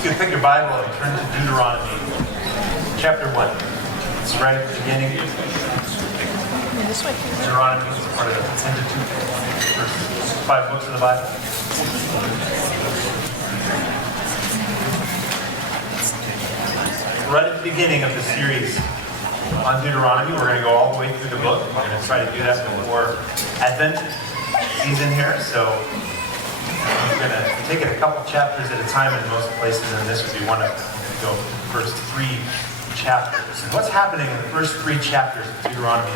You can pick your Bible and turn to Deuteronomy chapter 1. It's right at the beginning. Deuteronomy is part of the Pentateuch, first 5 books of the Bible. Right at the beginning of the series on Deuteronomy, we're going to go all the way through the book. We're going to try to do that before Advent season here. So we're going to take it a couple chapters at a time in most places, and this would be one of them. We're going to go the first 3 chapters. And what's happening in the first 3 chapters of Deuteronomy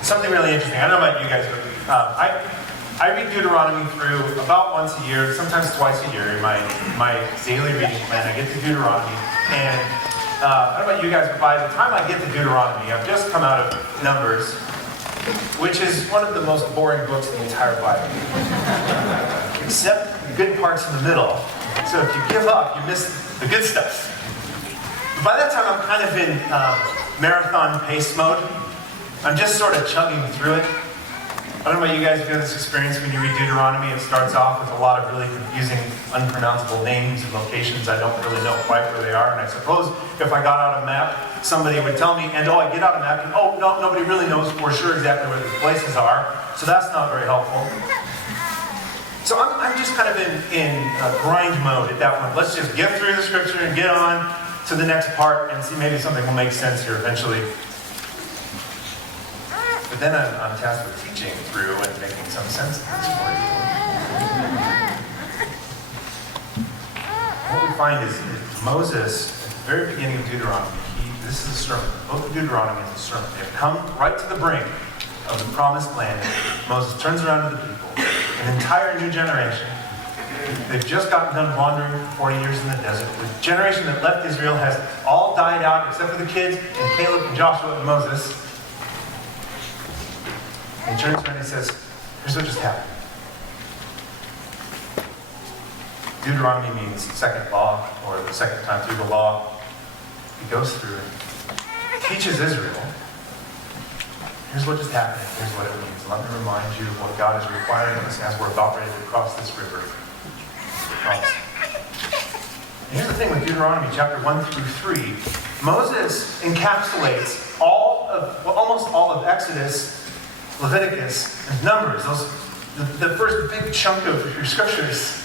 is something really interesting. I don't know about you guys, but I read Deuteronomy through about once a year, sometimes twice a year in my daily reading plan. I get to Deuteronomy, and I don't know about you guys, but by the time I get to Deuteronomy, I've just come out of Numbers, which is one of the most boring books in the entire Bible. Except the good parts in the middle. So if you give up, you miss the good stuff. But by that time, I'm kind of in marathon pace mode. I'm just sort of chugging through it. I don't know about you guys, if you have this experience when you read Deuteronomy. It starts off with a lot of really confusing, unpronounceable names and locations. I don't really know quite where they are. And I suppose if I got out a map, somebody would tell me, and I get out a map, and no, nobody really knows for sure exactly where these places are. So that's not very helpful. So I'm just kind of in grind mode at that point. Let's just get through the scripture and get on to the next part and see maybe something will make sense here eventually. But then I'm tasked with teaching through and making some sense of this story. What we find is Moses, at the very beginning of Deuteronomy, this is a sermon. The book of Deuteronomy is a sermon. They've come right to the brink of the promised land. Moses turns around to the people, an entire new generation. They've just gotten done wandering for 40 years in the desert. The generation that left Israel has all died out except for the kids and Caleb and Joshua and Moses. And he turns around and says, here's what just happened. Deuteronomy means second law, or the second time through the law. He goes through and teaches Israel, here's what just happened, here's what it means. Let me remind you of what God is requiring of us as we're about ready to cross this river. And here's the thing with Deuteronomy chapter 1 through 3. Moses encapsulates almost all of Exodus, Leviticus, and Numbers, the first big chunk of your scriptures,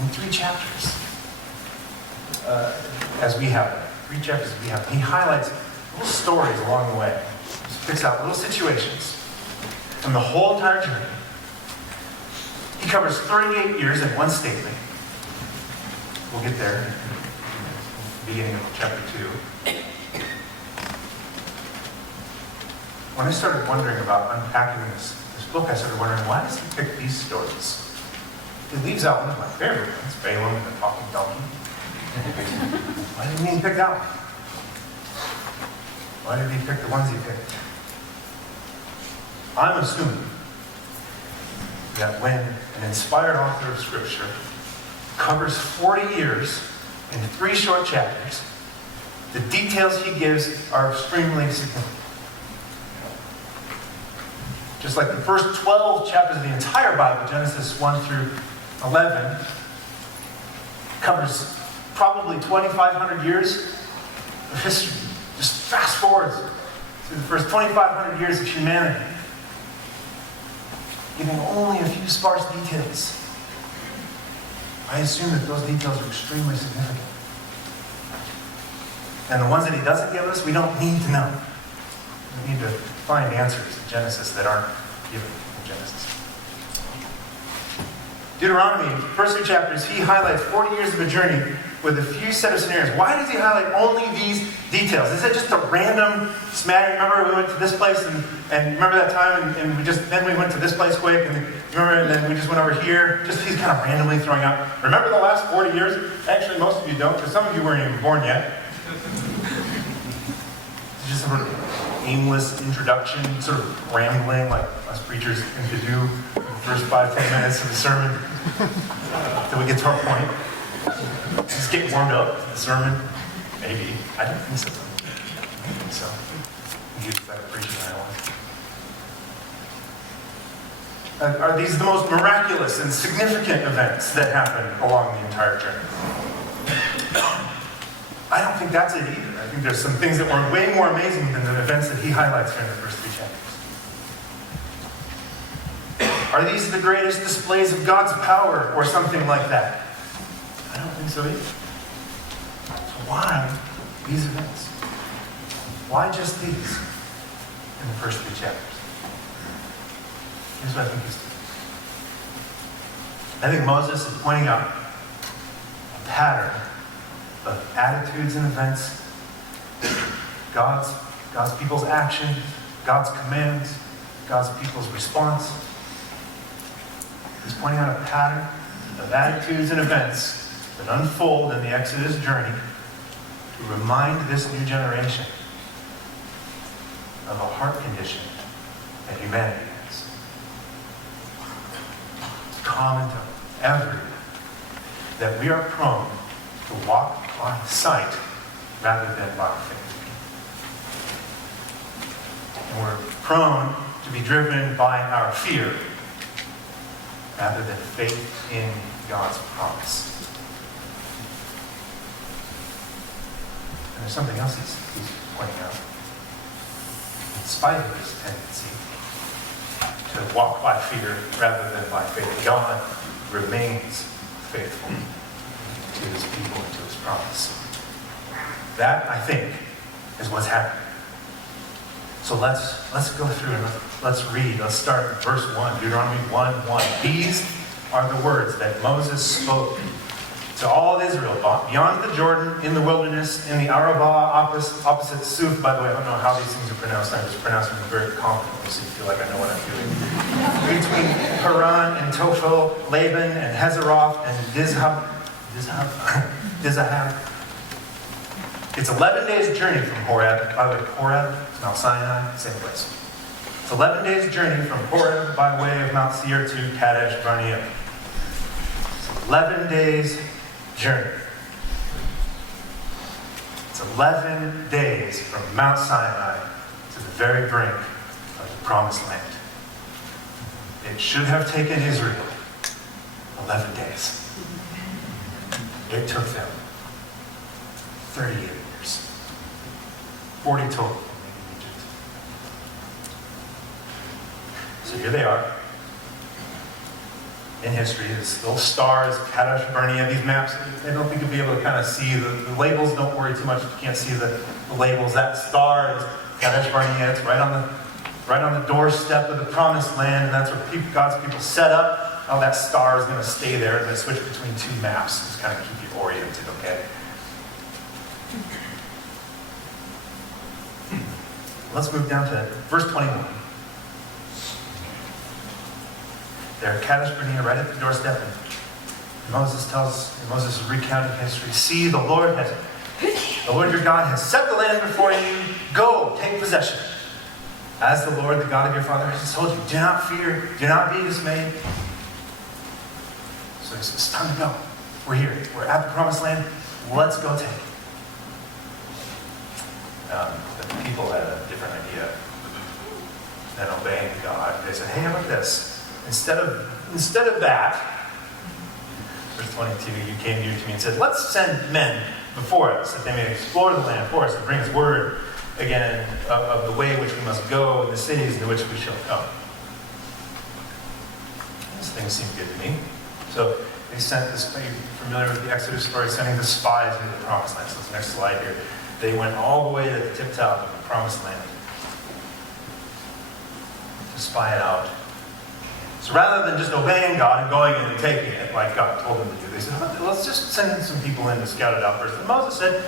in 3 chapters, as we have it. 3 chapters as we have it. He highlights little stories along the way. He picks out little situations from the whole entire journey. He covers 38 years in one statement. We'll get there in the beginning of chapter 2. When I started wondering about unpacking this book, I started wondering, why does he pick these stories? He leaves out one of my favorite ones, Balaam and the talking donkey. Why didn't he pick that one? Why did he pick the ones he picked? I'm assuming that when an inspired author of Scripture covers 40 years in 3 short chapters, the details he gives are extremely significant. Just like the first 12 chapters of the entire Bible, Genesis 1 through 11, covers probably 2,500 years of history. Just fast forwards through the first 2,500 years of humanity, giving only a few sparse details. I assume that those details are extremely significant. And the ones that he doesn't give us, we don't need to know. We need to find answers in Genesis that aren't given in Genesis. Deuteronomy, the first 3 chapters, he highlights 40 years of a journey with a few set of scenarios. Why does he highlight only these details? Is it just a random smattering? Remember we went to this place and remember that time and then we went to this place quick and remember and then we just went over here? Just he's kind of randomly throwing out. Remember the last 40 years? Actually, most of you don't, because some of you weren't even born yet. It's just sort of aimless introduction, sort of rambling like us preachers tend to do in the first 5-10 minutes of the sermon until we get to our point. Just get warmed up to the sermon. Maybe. I don't think so. I don't think so. You better preaching than I was. Are these the most miraculous and significant events that happen along the entire journey? I don't think that's it either. I think there's some things that were way more amazing than the events that he highlights here in the first 3 chapters. Are these the greatest displays of God's power or something like that? I don't think so either. So why these events? Why just these in the first 3 chapters? Here's what I think he's doing. I think Moses is pointing out a pattern of attitudes and events, God's people's actions, God's commands, God's people's response. He's pointing out a pattern of attitudes and events that unfold in the Exodus journey to remind this new generation of a heart condition that humanity has. It's common to everyone that we are prone to walk by sight rather than by faith. And we're prone to be driven by our fear rather than faith in God's promise. And there's something else he's pointing out. In spite of this tendency to walk by fear rather than by faith, God remains faithful to his people and to his promise. That, I think, is what's happening. So let's go through and let's read. Let's start at verse 1, Deuteronomy 1:1. These are the words that Moses spoke to all of Israel beyond the Jordan, in the wilderness, in the Arabah, opposite Suf. By the way, I don't know how these things are pronounced. I'm just pronouncing them very confidently so you feel like I know what I'm doing. Between Haran and Tophel, Laban and Hazeroth and Dizahab. It's 11 days' journey from Horeb. By the way, Horeb is Mount Sinai, same place. It's 11 days' journey from Horeb by way of Mount Seir to Kadesh Barnea. It's 11 days' journey. It's 11 days from Mount Sinai to the very brink of the Promised Land. It should have taken Israel 11 days. It took them 38 years. 40 total in Egypt. So here they are. In history, these little stars, Kadesh Barnea, these maps, I don't think you'll be able to kind of see the labels. Don't worry too much if you can't see the labels. That star is Kadesh Barnea. It's right on the doorstep of the Promised Land, and that's where God's people set up. Oh, that star is going to stay there, and they switch between 2 maps. Just kind of keep you oriented, okay? Let's move down to verse 21. They're at Kadesh Barnea, right at the doorstep, and Moses is recounting history. See, the Lord your God has set the land before you. Go, take possession. As the Lord, the God of your father, has told you, do not fear, do not be dismayed. So it's time to go. We're here. We're at the Promised Land. Let's go take it. The people had a different idea than obeying God. They said, hey, how about this? Instead of that, verse 22, you came near to me and said, let's send men before us, that they may explore the land for us and bring us word again of the way in which we must go and the cities into which we shall come. This thing seemed good to me. So they sent this, are you familiar with the Exodus story, sending the spies into the Promised Land? So this next slide here. They went all the way to the tip-top of the Promised Land to spy it out. So rather than just obeying God and going in and taking it like God told them to do, they said, let's just send some people in to scout it out first. And Moses said,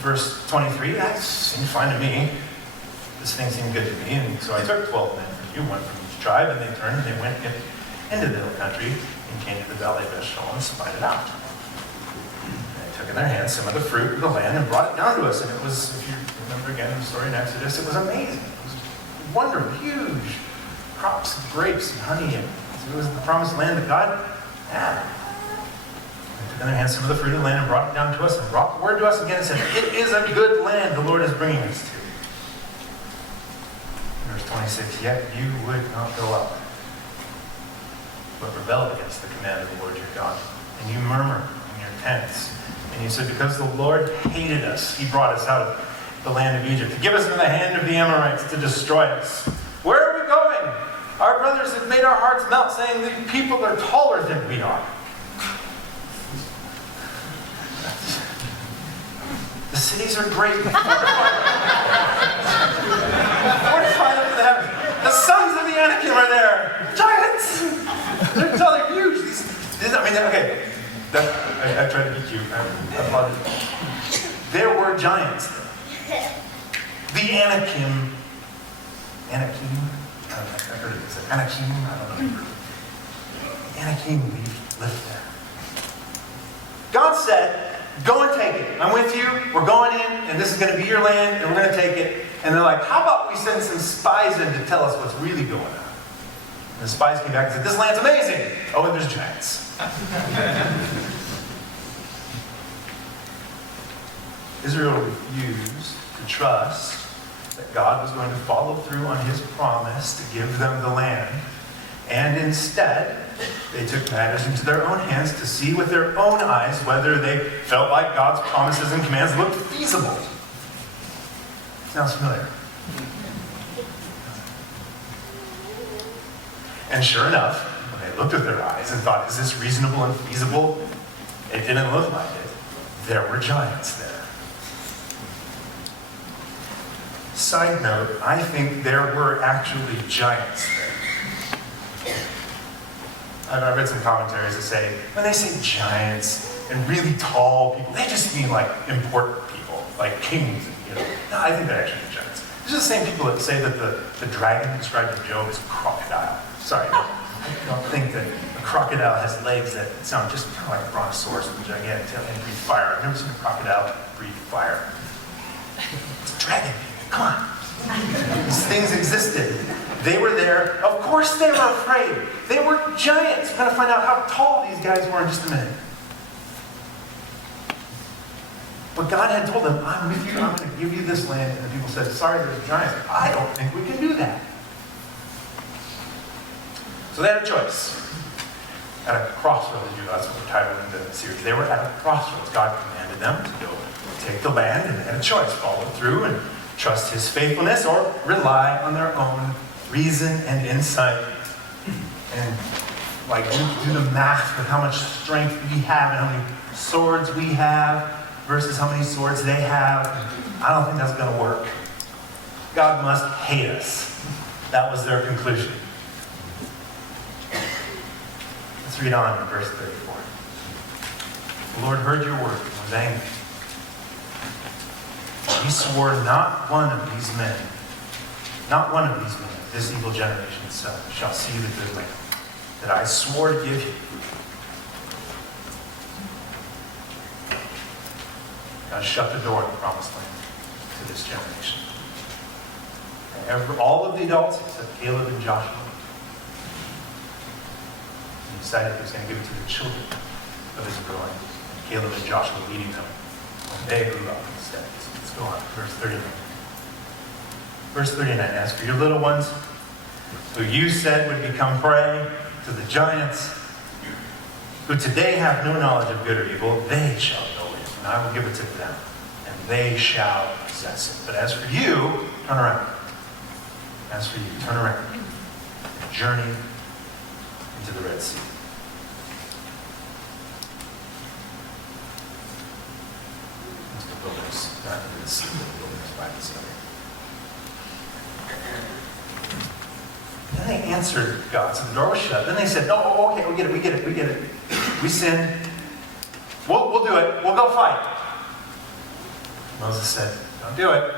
verse 23, that seemed fine to me. This thing seemed good to me. And so I took 12 men from you, one from each tribe, and they turned and they went into the hill country and came to the valley of Eshcol and spied it out. And they took in their hands some of the fruit of the land and brought it down to us. And it was, if you remember again the story in Exodus, it was amazing. It was wonderful, huge crops of grapes and honey. And it was the Promised Land that God had. They took in their hands some of the fruit of the land and brought it down to us and brought word to us again and said, it is a good land the Lord is bringing us to. Verse 26, yet you would not go up, but rebelled against the command of the Lord your God. And you murmur in your tents, And he said, because the Lord hated us, he brought us out of the land of Egypt, to give us into the hand of the Amorites, to destroy us. Where are we going? Our brothers have made our hearts melt, saying the people are taller than we are. The cities are great. Fortified up to the heavens. The sons of the Anakim are there. Giants. They're huge. Okay. I tried to be cute. I apologize. There were giants there. The Anakim. Anakim? I've heard of this. Anakim? I don't know. Anakim lived there. God said, go and take it. I'm with you. We're going in, and this is going to be your land, and we're going to take it. And they're like, how about we send some spies in to tell us what's really going on? And the spies came back and said, this land's amazing. Oh, and there's giants. Israel refused to trust that God was going to follow through on his promise to give them the land. And instead, they took matters into their own hands to see with their own eyes whether they felt like God's promises and commands looked feasible. Sounds familiar. And sure enough, when they looked with their eyes and thought, is this reasonable and feasible? It didn't look like it. There were giants there. Side note, I think there were actually giants there. I've read some commentaries that say, when they say giants and really tall people, they just mean like important people, like kings. No, I think they're actually giants. These are the same people that say that the dragon described in Job is a crocodile. Sorry, I don't think that a crocodile has legs that sound just kind of like a brontosaurus with a gigantic tail and breathe fire. I've never seen a crocodile breathe fire. It's a dragon. Come on. These things existed. They were there. Of course they were afraid. They were giants. We're going to find out how tall these guys were in just a minute. But God had told them, I'm with you. I'm going to give you this land. And the people said, sorry, there's giants. I don't think we can do that. So they had a choice. At a crossroads, that's what we're titling the series. They were at a crossroads. God commanded them to go take the land, and they had a choice. Follow through and trust his faithfulness, or rely on their own reason and insight. And like do the math with how much strength we have and how many swords we have versus how many swords they have. I don't think that's going to work. God must hate us. That was their conclusion. Let's read on in verse 34. The Lord heard your word and was angry. He swore, not one of these men, this evil generation shall see the good land that I swore to give you. God shut the door of the promised land to this generation. And all of the adults, except Caleb and Joshua, he decided he was going to give it to the children of Israel. And Caleb and Joshua leading them when they grew up instead. Let's go on, verse 39. Verse 39, as for your little ones, who you said would become prey to the giants, who today have no knowledge of good or evil, they shall know it, and I will give it to them, and they shall possess it. But as for you, turn around. As for you, turn around and journey into the Red Sea. Into the wilderness, not into the sea, but the wilderness by the sea. Then they answered God. So the door was shut. Then they said, "Oh, okay, we get it. We sinned. We'll do it. We'll go fight." Moses said, "Don't do it."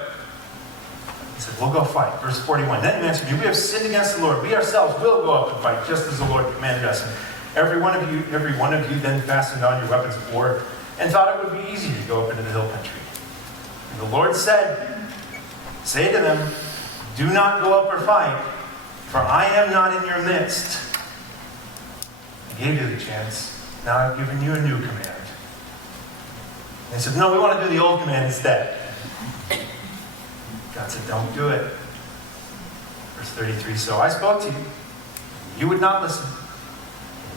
He said, "We'll go fight." Verse 41. Then he answered me, "We have sinned against the Lord. We ourselves will go up and fight, just as the Lord commanded us." And every one of you then fastened on your weapons of war and thought it would be easy to go up into the hill country. And the Lord said, "Say to them, do not go up or fight, for I am not in your midst." I gave you the chance. Now I've given you a new command. They said, "No, we want to do the old command instead." God said, "Don't do it." Verse 33, so I spoke to you. You would not listen.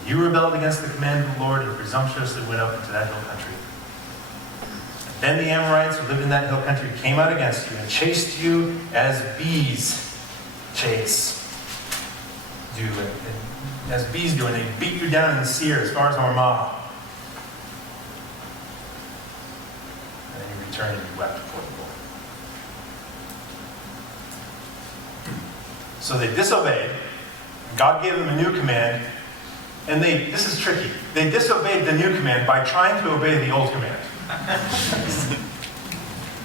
You rebelled against the command of the Lord and presumptuously went up into that hill country. Then the Amorites who lived in that hill country came out against you and chased you as bees chase do. And as bees do, and they beat you down in Seir as far as Hormah. And then you returned and you wept before the Lord. So they disobeyed. God gave them a new command. And this is tricky. They disobeyed the new command by trying to obey the old command.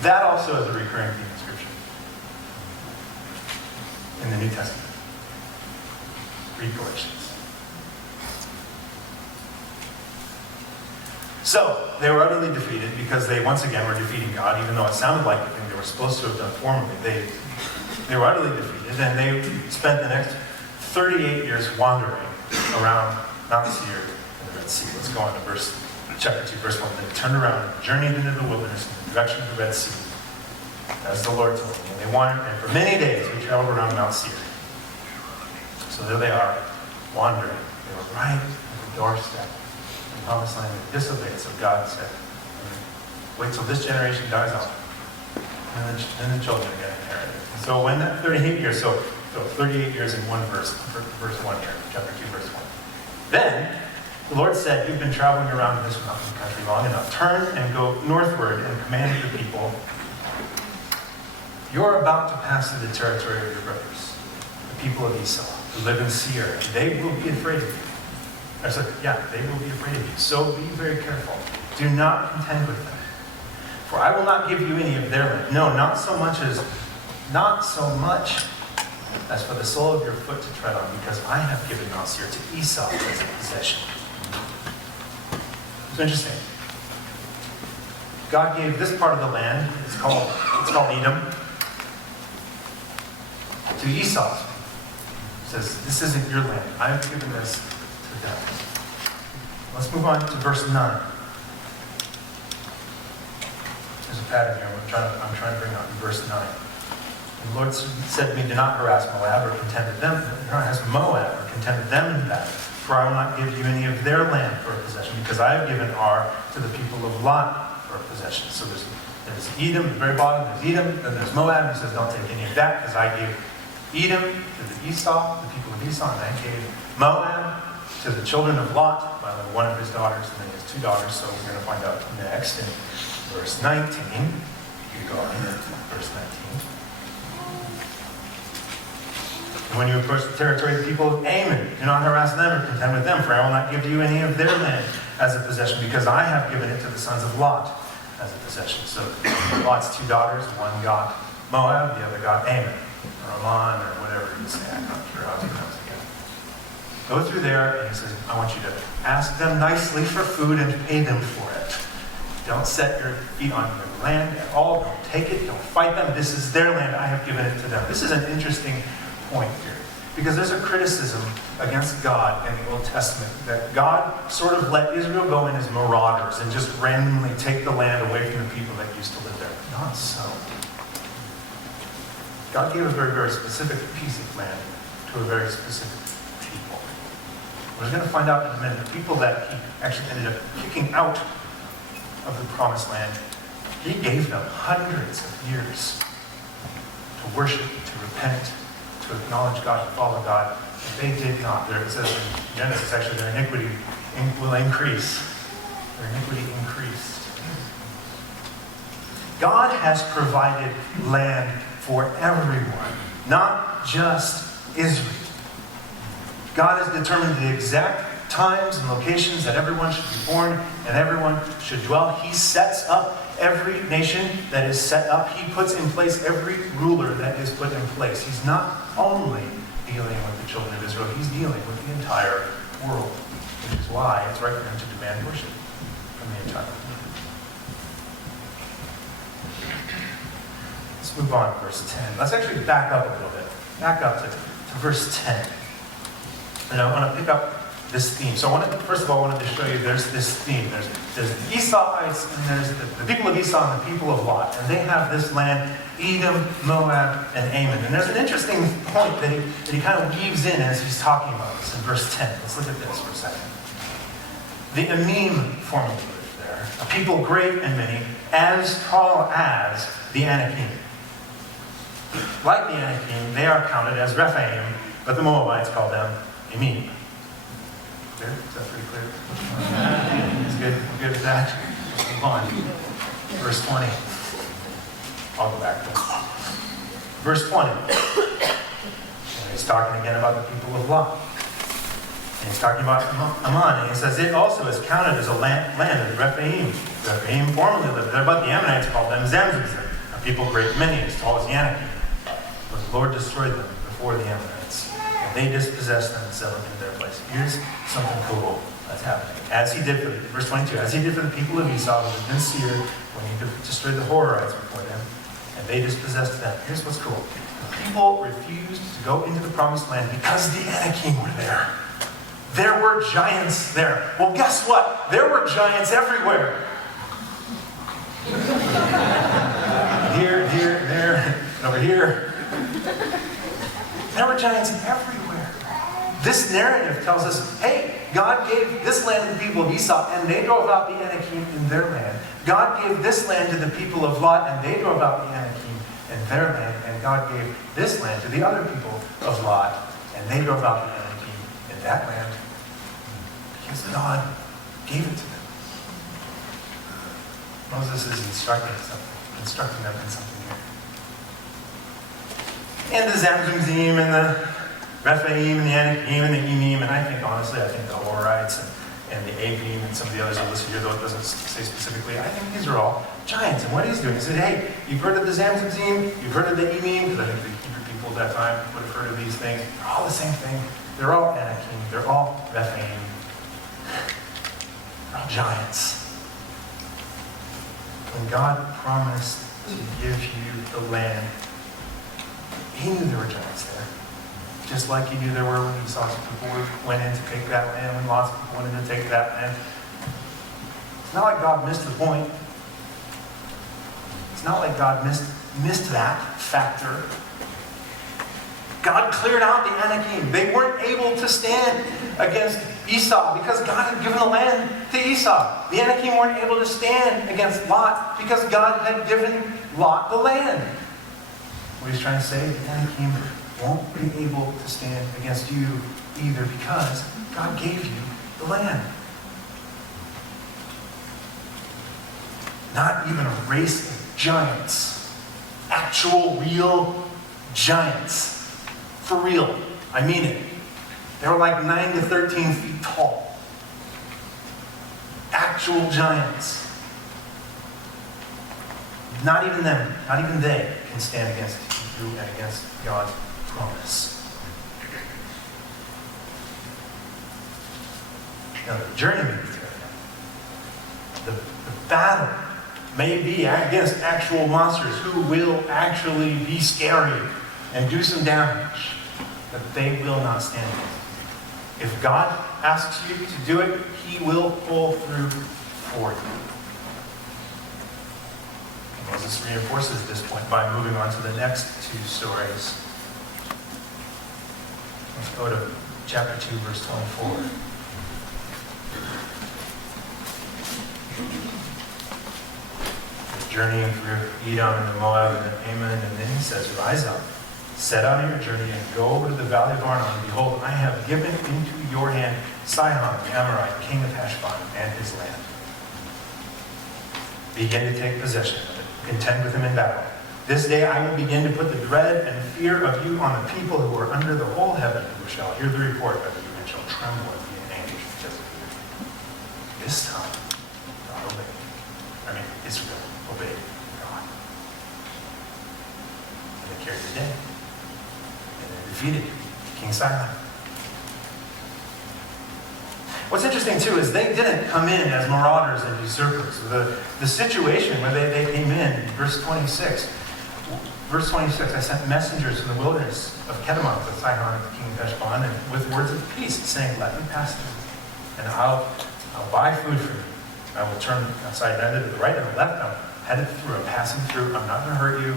That also is a recurring theme in Scripture. In the New Testament. Read Galatians. So, they were utterly defeated because they once again were defeating God, even though it sounded like the thing they were supposed to have done formerly. They were utterly defeated, and they spent the next 38 years wandering around Mount Seir and the Red Sea. Let's go on to chapter 2, verse 1. They turned around and journeyed into the wilderness in the direction of the Red Sea, as the Lord told them. And they wandered, and for many days we traveled around Mount Seir. So there they are, wandering. They were right at the doorstep of the promised land. They disobeyed, so God said, wait till this generation dies off, and then the children get inherited. So when that 38 years, so 38 years in one verse 1 here, chapter 2, verse 1. Then the Lord said, you've been traveling around this mountain country long enough. Turn and go northward and command the people. You're about to pass through the territory of your brothers, the people of Esau, who live in Seir. They will be afraid of you. I said, they will be afraid of you. So be very careful. Do not contend with them. For I will not give you any of their land. No, not so much as for the sole of your foot to tread on, because I have given Mount Seir to Esau as a possession. It's interesting. God gave this part of the land, it's called Edom, to Esau. He says, this isn't your land. I've given this to them. Let's move on to verse 9. There's a pattern here I'm trying to bring out in verse 9. The Lord said to me, do not harass Moab or contend with them. Do not harass Moab or contend with them in battle. For I will not give you any of their land for a possession, because I have given Ar to the people of Lot for a possession. So there's Edom, at the very bottom, there's Edom, then there's Moab. He says, don't take any of that, because I gave Edom to the people of Esau, and I gave Moab to the children of Lot, by one of his daughters, and then his two daughters. So we're going to find out next in verse 19. You go on here, verse 19. And when you approach the territory of the people of Ames, do not harass them or contend with them, for I will not give you any of their land as a possession, because I have given it to the sons of Lot as a possession. So Lot's two daughters, one got Moab, the other got Ammon, or Ammon, or whatever you say. I'm not sure how to pronounce it again. Go through there, and he says, I want you to ask them nicely for food and pay them for it. Don't set your feet on their land at all. Don't take it. Don't fight them. This is their land. I have given it to them. This is an interesting point here, because there's a criticism against God in the Old Testament that God sort of let Israel go in as marauders and just randomly take the land away from the people that used to live there. Not so. God gave a very, very specific piece of land to a very specific people. We're going to find out in a minute, the people that he actually ended up kicking out of the promised land, he gave them hundreds of years to worship, to repent, to acknowledge God, to follow God. They did not. It says in Genesis, actually, their iniquity will increase. Their iniquity increased. God has provided land for everyone, not just Israel. God has determined the exact times and locations that everyone should be born and everyone should dwell. He sets up every nation that is set up. He puts in place every ruler that is put in place. He's not only dealing with the children of Israel, he's dealing with the entire world, which is why it's right for him to demand worship from the entire world. Let's move on to verse 10. Let's actually back up a little bit. Back up to verse 10. And I want to pick up this theme. So first of all, I wanted to show you there's this theme. There's the Esauites, and there's the people of Esau and the people of Lot. And they have this land, Edom, Moab, and Ammon. And there's an interesting point that he kind of weaves in as he's talking about this in verse 10. Let's look at this for a second. The Ames formerly lived there, a people great and many, as tall as the Anakim. Like the Anakim, they are counted as Rephaim, but the Moabites call them Ames. Clear? Is that pretty clear? It's good. We're good with that. Let's move on. Verse 20. I'll go back to it. Verse 20. And he's talking again about the people of Lot. And he's talking about Ammon. And he says, it also is counted as a land of the Rephaim. Rephaim formerly lived there, but the Ammonites called them Zamzummim, a people great and many, as tall as the Anakim. But the Lord destroyed them before the Ammonites. And they dispossessed them and settled in their place. Here's something cool that's happening. As he did for, verse 22, as he did for the people of Esau who had been seared when he destroyed the Horites before them, and they dispossessed them. Here's what's cool. The people refused to go into the promised land because the Anakim were there. There were giants there. Well, guess what? There were giants everywhere. Here, there, over here. There were giants everywhere. This narrative tells us, hey, God gave this land to the people of Esau, and they drove out the Anakim in their land. God gave this land to the people of Lot, and they drove out the Anakim in their land. And God gave this land to the other people of Lot, and they drove out the Anakim in that land. Because God gave it to them. Moses is instructing them in something here. And the Zamzummim and the Rephaim and the Anakim and the Emim, and I think the Horites and the Avim and some of the others are listed here, though it doesn't say specifically. I think these are all giants. And what he's doing, he said, hey, you've heard of the Zamzummim, you've heard of the Emim, because I think the Hebrew people at that time would have heard of these things. They're all the same thing. They're all Anakim. They're all Rephaim. They're all giants. When God promised to give you the land, he knew there were giants there. Just like he knew there were when he saw some people went in to take that land, when lots of people went in to take that land. It's not like God missed the point. It's not like God missed that factor. God cleared out the Anakim. They weren't able to stand against Esau because God had given the land to Esau. The Anakim weren't able to stand against Lot because God had given Lot the land. What he's trying to say, the Anakim won't be able to stand against you either because God gave you the land. Not even a race of giants. Actual, real giants. For real. I mean it. They were like 9 to 13 feet tall. Actual giants. Not even them, not even they can stand against you and against God's promise. Now the journey may be terrible. The battle may be against actual monsters who will actually be scary and do some damage, but they will not stand against you. If God asks you to do it, he will pull through for you. Moses reinforces this point by moving on to the next two stories. Let's go to chapter 2, verse 24. He's journeying through Edom and the Moab and the Ammon, and then he says, rise up, set out on your journey, and go over to the valley of Arnon. Behold, I have given into your hand Sihon the Amorite, king of Heshbon, and his land. Begin to take possession of it. Contend with him in battle. This day I will begin to put the dread and fear of you on the people who are under the whole heaven, who shall hear the report of you and shall tremble and be in anguish because of you. This time, God obeyed. Israel obeyed God. And they carried the day. And they defeated King Sihon. What's interesting, too, is they didn't come in as marauders and usurpers. The situation where they came in, verse 26. Verse 26, I sent messengers from the wilderness of Kedemoth to Sihon, the king of Heshbon, and with words of peace, saying, let me pass through, and I'll buy food for you. I will turn aside neither to the right or the left. I'm headed through, I'm passing through, I'm not going to hurt you.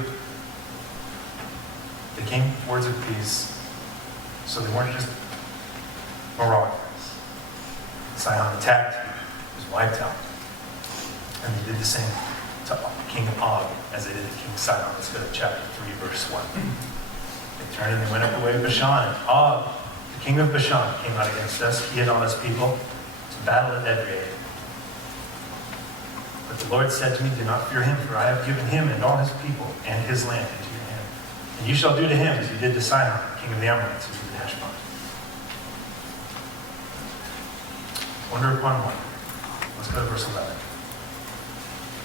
They came with words of peace, so they weren't just marauders. Sihon attacked, was wiped out. And they did the same to King Og as they did to King Sihon. Let's go to chapter 3, verse 1. They turned and they went up the way of Bashan. And Og, the king of Bashan, came out against us, he and all his people, to battle at Edrei. But the Lord said to me, do not fear him, for I have given him and all his people and his land into your hand. And you shall do to him as you did to Sihon, king of the Amorites, who was in Heshbon. Wonder upon wonder. Let's go to verse 11.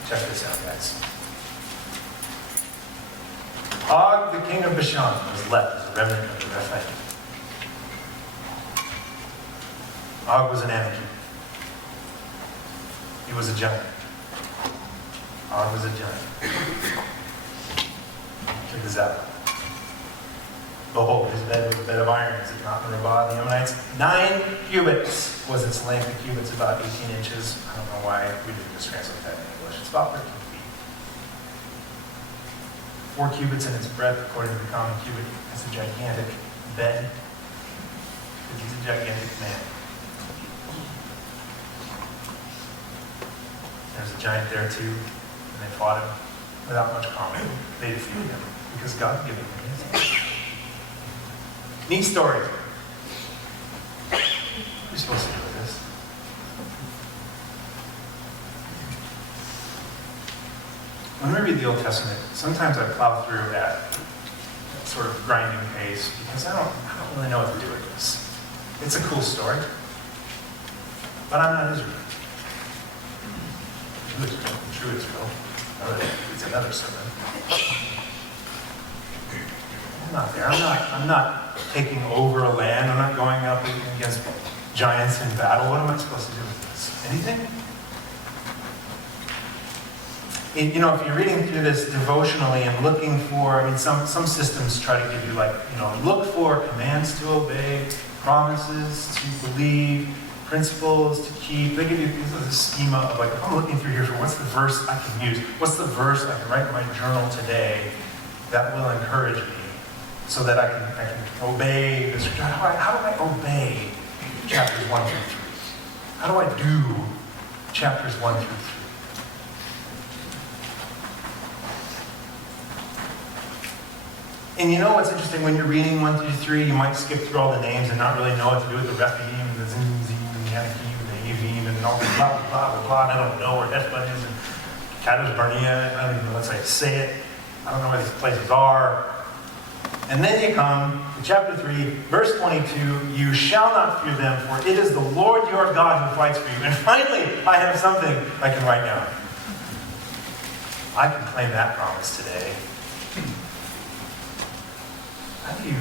Check this out, guys. Og, the king of Bashan, was left as a remnant of the Rephaim. Og was an Anakim. He was a giant. Og was a giant. Check this out. Behold, his bed was a bed of iron. Is it not in Rabbah, the Ammonites? 9 cubits was its length. The cubit's about 18 inches. I don't know why we didn't just translate that in English. It's about 13 feet. 4 cubits in its breadth, according to the common cubit. It's a gigantic bed. Because he's a gigantic man. There's a giant there too, and they fought him without much comment. They defeated him because God gave him his. Neat story. What are you supposed to do with this? When we read the Old Testament, sometimes I plow through at sort of grinding pace because I don't really know what to do with this. It's a cool story, but I'm not Israel. True Israel. It's another sermon. I'm not there. I'm not taking over a land. I'm not going up against giants in battle. What am I supposed to do with this? Anything? If you're reading through this devotionally and looking for, some systems try to give you look for commands to obey, promises to believe, principles to keep. They give you this schema of I'm looking through here for what's the verse I can use, what's the verse I can write in my journal today that will encourage me so that I can obey this. How do I obey chapters 1 through 3? How do I do chapters 1 through 3? And you know what's interesting, when you're reading 1 through 3, you might skip through all the names and not really know what to do with the Rephaim and the Zim, and the Anakim, and the Avim, and all the blah, blah, blah, blah, and I don't know where Heshbon is, and Kadesh Barnea, I don't even know how to say it. I don't know where these places are. And then you come to chapter 3, verse 22, you shall not fear them, for it is the Lord your God who fights for you. And finally, I have something I can write down. I can claim that promise today. How do you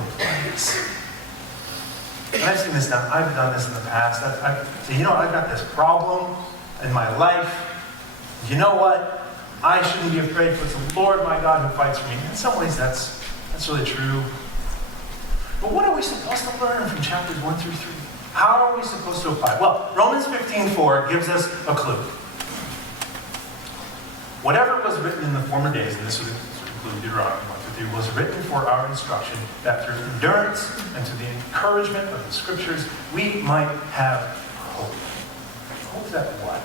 apply this? And I've seen this done. I've done this in the past. I've got this problem in my life. You know what? I shouldn't be afraid, for it's the Lord my God who fights for me. In some ways, that's really true. But what are we supposed to learn from chapters 1 through 3? How are we supposed to apply? Well, Romans 15:4 gives us a clue. Whatever was written in the former days, and this would include Deuteronomy 1 through 3, was written for our instruction, that through endurance and to the encouragement of the Scriptures, we might have hope. Hope that what?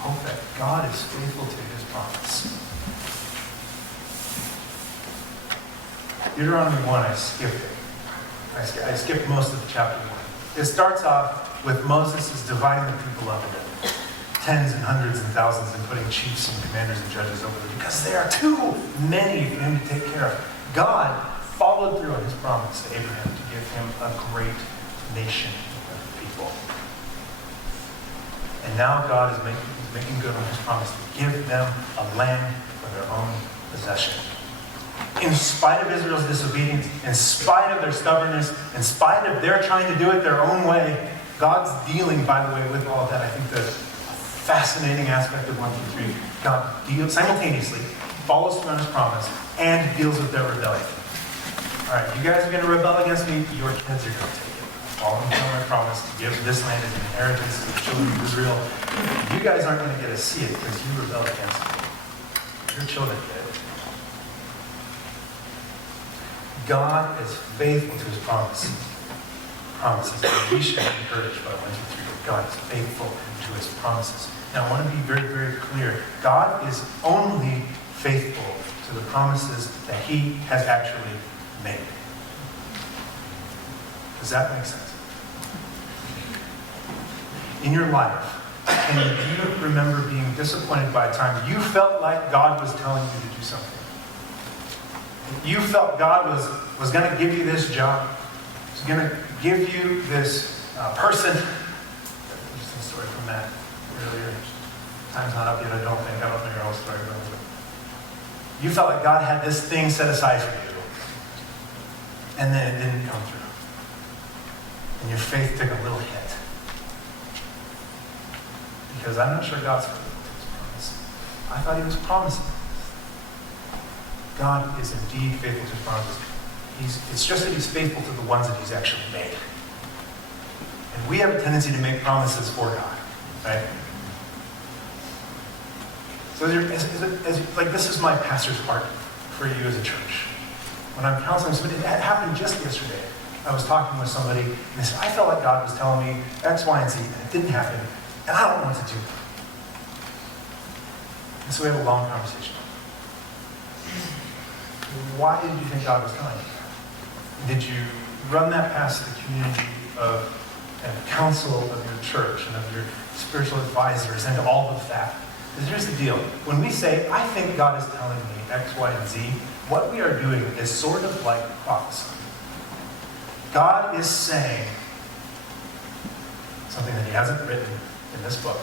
Hope that God is faithful to his promise. Deuteronomy 1, I skipped it. I skipped most of chapter 1. It starts off with Moses is dividing the people up into tens and hundreds and thousands and putting chiefs and commanders and judges over them because there are too many for him to take care of. God followed through on his promise to Abraham to give him a great nation of people. And now God is making good on his promise to give them a land for their own possession. In spite of Israel's disobedience, in spite of their stubbornness, in spite of their trying to do it their own way, God's dealing, by the way, with all of that. I think the fascinating aspect of 1 through 3, God deals simultaneously, follows through on his promise, and deals with their rebellion. All right, you guys are going to rebel against me, your kids are going to take it. Following through on my promise to give this land as an inheritance to the children of Israel. You guys aren't going to get to see it because you rebelled against me. Your children get it. God is faithful to his promise. promises. And we should be encouraged by 1, 2, 3 that God is faithful to his promises. Now, I want to be very, very clear. God is only faithful to the promises that he has actually made. Does that make sense? In your life, can you remember being disappointed by a time you felt like God was telling you to do something? You felt God was going to give you this job. He was going to give you this person. Interesting story from Matt earlier. Time's not up yet, I don't think. I don't know your whole story. But you felt like God had this thing set aside for you. And then it didn't come through. And your faith took a little hit. Because I'm not sure God's faithful to his promise. I thought he was promising. God is indeed faithful to his promises. It's just that he's faithful to the ones that he's actually made. And we have a tendency to make promises for God, right? So like this is my pastor's heart for you as a church. When I'm counseling somebody, it happened just yesterday. I was talking with somebody, and they said, I felt like God was telling me X, Y, and Z, and it didn't happen, and I don't know what to do. And so we had a long conversation. Why did you think God was telling you? Did you run that past the community of and counsel of your church and of your spiritual advisors and all of that? Because here's the deal. When we say, I think God is telling me X, Y, and Z, what we are doing is sort of like prophecy. God is saying something that he hasn't written in this book.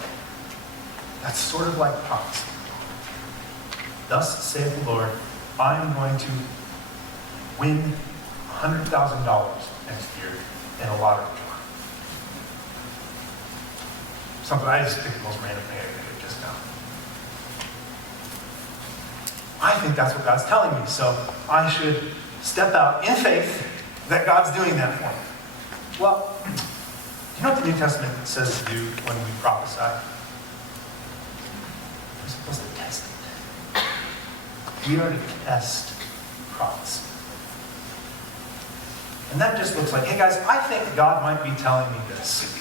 That's sort of like prophecy. Thus saith the Lord, I'm going to win $100,000 next year in a lottery draw. Something I just picked the most random thing I could have just done. I think that's what God's telling me, so I should step out in faith that God's doing that for me. Well, you know what the New Testament says to do when we prophesy? We're supposed to test it. We are to test prophecy. And that just looks like, hey guys, I think God might be telling me this.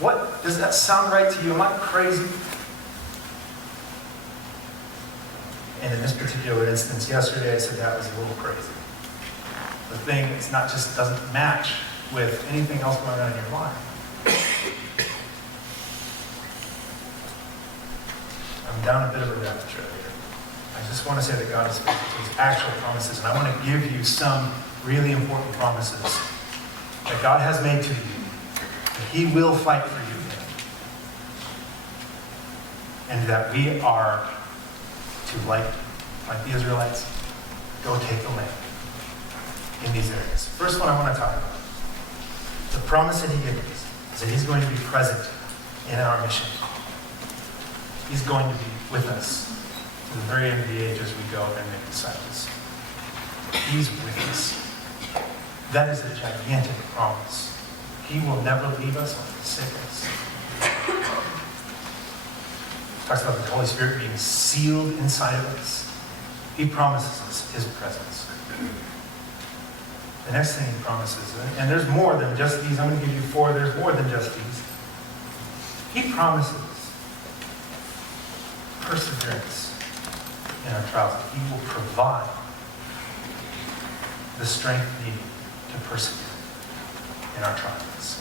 What? Does that sound right to you? Am I crazy? And in this particular instance, yesterday I said that was a little crazy. The thing is not just doesn't match with anything else going on in your life. I'm down a bit of a rabbit trail here. I just want to say that God is faithful to his actual promises, and I want to give you some really important promises that God has made to you, that he will fight for you, and that we are to, like the Israelites, go take the land in these areas. First one I want to talk about. The promise that he gives us is that he's going to be present in our mission. He's going to be with us to the very end of the age as we go and make disciples. He's with us. That is a gigantic promise. He will never leave us or forsake us. He talks about the Holy Spirit being sealed inside of us. He promises us his presence. The next thing he promises, and there's more than just these, I'm going to give you 4, there's more than just these. He promises perseverance in our trials. He will provide the strength needed to persevere in our trials.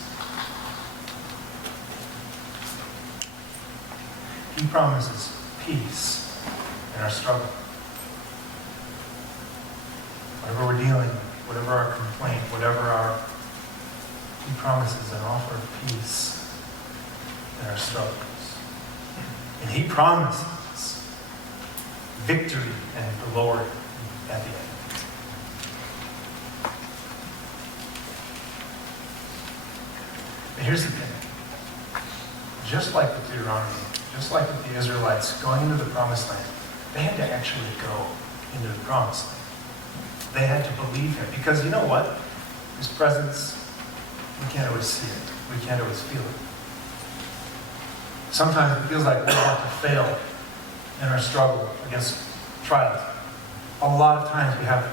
He promises peace in our struggle. Whatever we're dealing with, whatever our complaint, he promises an offer of peace in our struggles. And he promises victory and glory at the end. But here's the thing. Just like with Deuteronomy, just like with the Israelites going into the promised land, they had to actually go into the promised land. They had to believe him. Because you know what? His presence, we can't always see it. We can't always feel it. Sometimes it feels like we're about to fail in our struggle against trials. A lot of times we have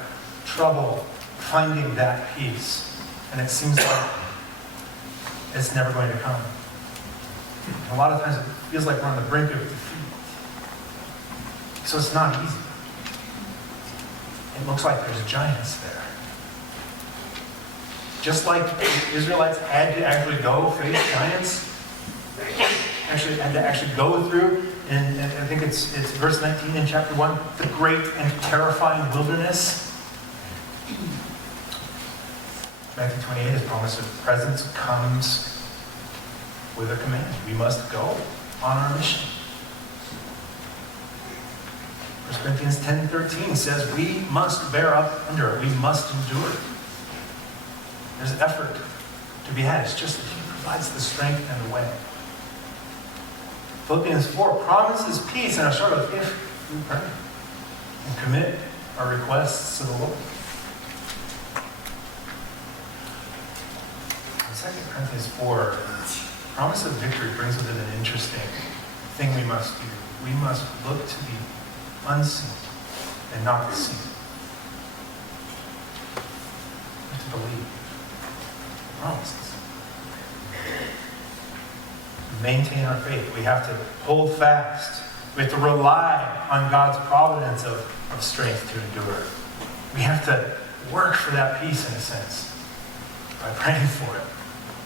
trouble finding that peace. And it seems like it's never going to come. And a lot of times it feels like we're on the brink of defeat. So it's not easy. It looks like there's giants there. Just like the Israelites had to actually go face giants, had to actually go through, and I think it's verse 19 in chapter 1, the great and terrifying wilderness. Matthew 28, his promise of presence comes with a command. We must go on our mission. 1 Corinthians 10:13 says we must bear up under it. We must endure it. There's effort to be had. It's just that he provides the strength and the way. Philippians 4 promises peace in our struggles if we pray and commit our requests to the Lord. In 2 Corinthians 4, promise of victory brings with it an interesting thing we must do. We must look to the unseen and not the seen. We have to believe promises. Maintain our faith. We have to hold fast. We have to rely on God's providence of strength to endure. We have to work for that peace in a sense by praying for it.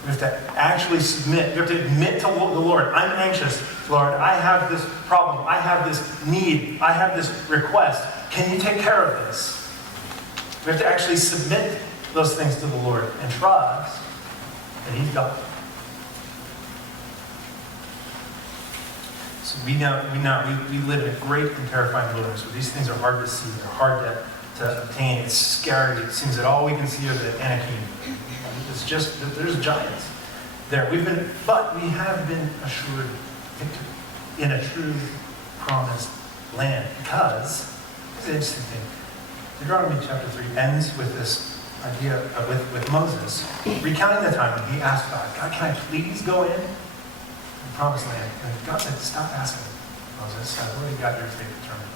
We have to actually submit. We have to admit to the Lord, I'm anxious. Lord, I have this problem. I have this need. I have this request. Can you take care of this? We have to actually submit those things to the Lord and trust that He's got them. So we live in a great and terrifying wilderness where these things are hard to see. They're hard to obtain. It's scary. It seems that all we can see are the Anakim. It's just that there's giants there. But we have been assured victory in a true promised land. Because, it's an interesting thing. Deuteronomy chapter 3 ends with this idea with Moses recounting the time when he asked God, can I please go in the promised land? And God said, stop asking, Moses. I've already got your fate determined.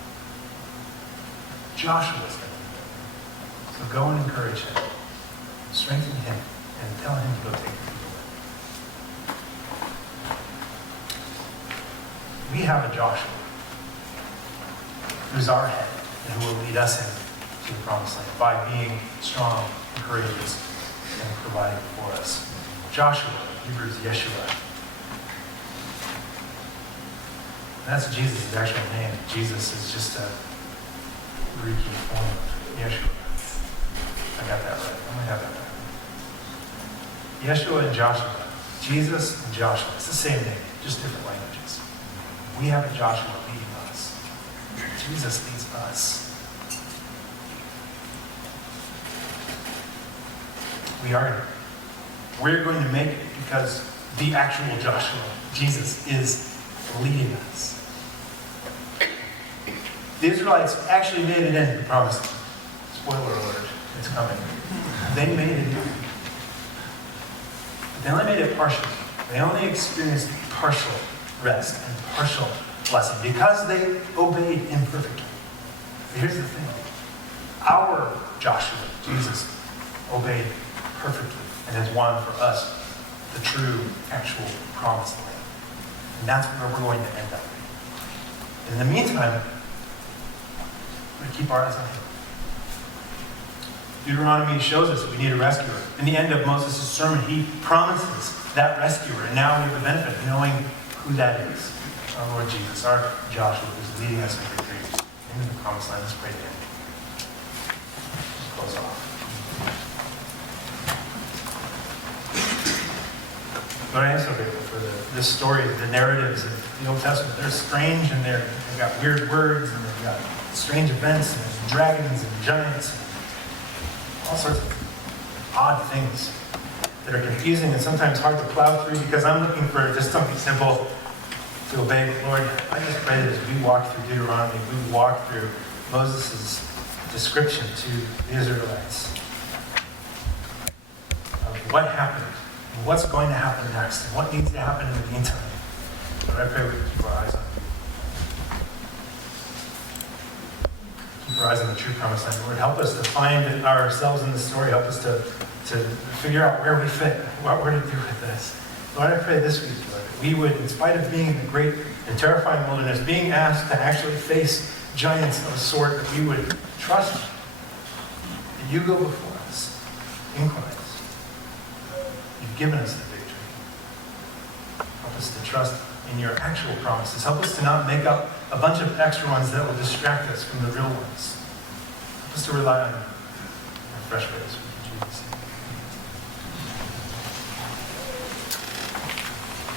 Joshua's going to do it. So go and encourage him. Strengthen him. And tell him to go take the people in. We have a Joshua who's our head and who will lead us into the promised land by being strong and courageous and providing for us. Joshua, Hebrews Yeshua. And that's Jesus' actual name. Jesus is just a Greek form of Yeshua. I got that right. I might have that right. Yeshua and Joshua. Jesus and Joshua. It's the same name, just different languages. We have a Joshua leading us. Jesus leads us. We're going to make it because the actual Joshua, Jesus, is leading us. The Israelites actually made it into the promised land. Spoiler alert, it's coming. They made it in. They only made it partially. They only experienced partial rest and partial blessing because they obeyed imperfectly. But here's the thing. Our Joshua, Jesus, obeyed perfectly and has won for us the true, actual promised land. And that's where we're going to end up. In the meantime, we keep our eyes on Him. Deuteronomy shows us that we need a rescuer. In the end of Moses' sermon, he promises that rescuer. And now we have the benefit of knowing who that is. Our Lord Jesus, our Joshua, who's leading us in victory into the promised land. Let's pray to Him. Let's close off. Lord, I am so grateful for this story, the narratives of the Old Testament. They're strange and they've got weird words and they've got strange events and there's dragons and giants and all sorts of odd things that are confusing and sometimes hard to plow through because I'm looking for just something simple to obey. But Lord, I just pray that as we walk through Deuteronomy, we walk through Moses' description to the Israelites of what happened and what's going to happen next and what needs to happen in the meantime. Lord, I pray we can keep our eyes on you. Keep our eyes on the true promised land. Lord, help us to find ourselves in the story. Help us to to figure out where we fit, what we're to do with this. Lord, I pray this week, Lord, that we would, in spite of being in the great and terrifying wilderness, being asked to actually face giants of a sort, that we would trust that you go before us in Christ. You've given us the victory. Help us to trust in your actual promises. Help us to not make up a bunch of extra ones that will distract us from the real ones. Help us to rely on you in fresh ways. In Jesus' name.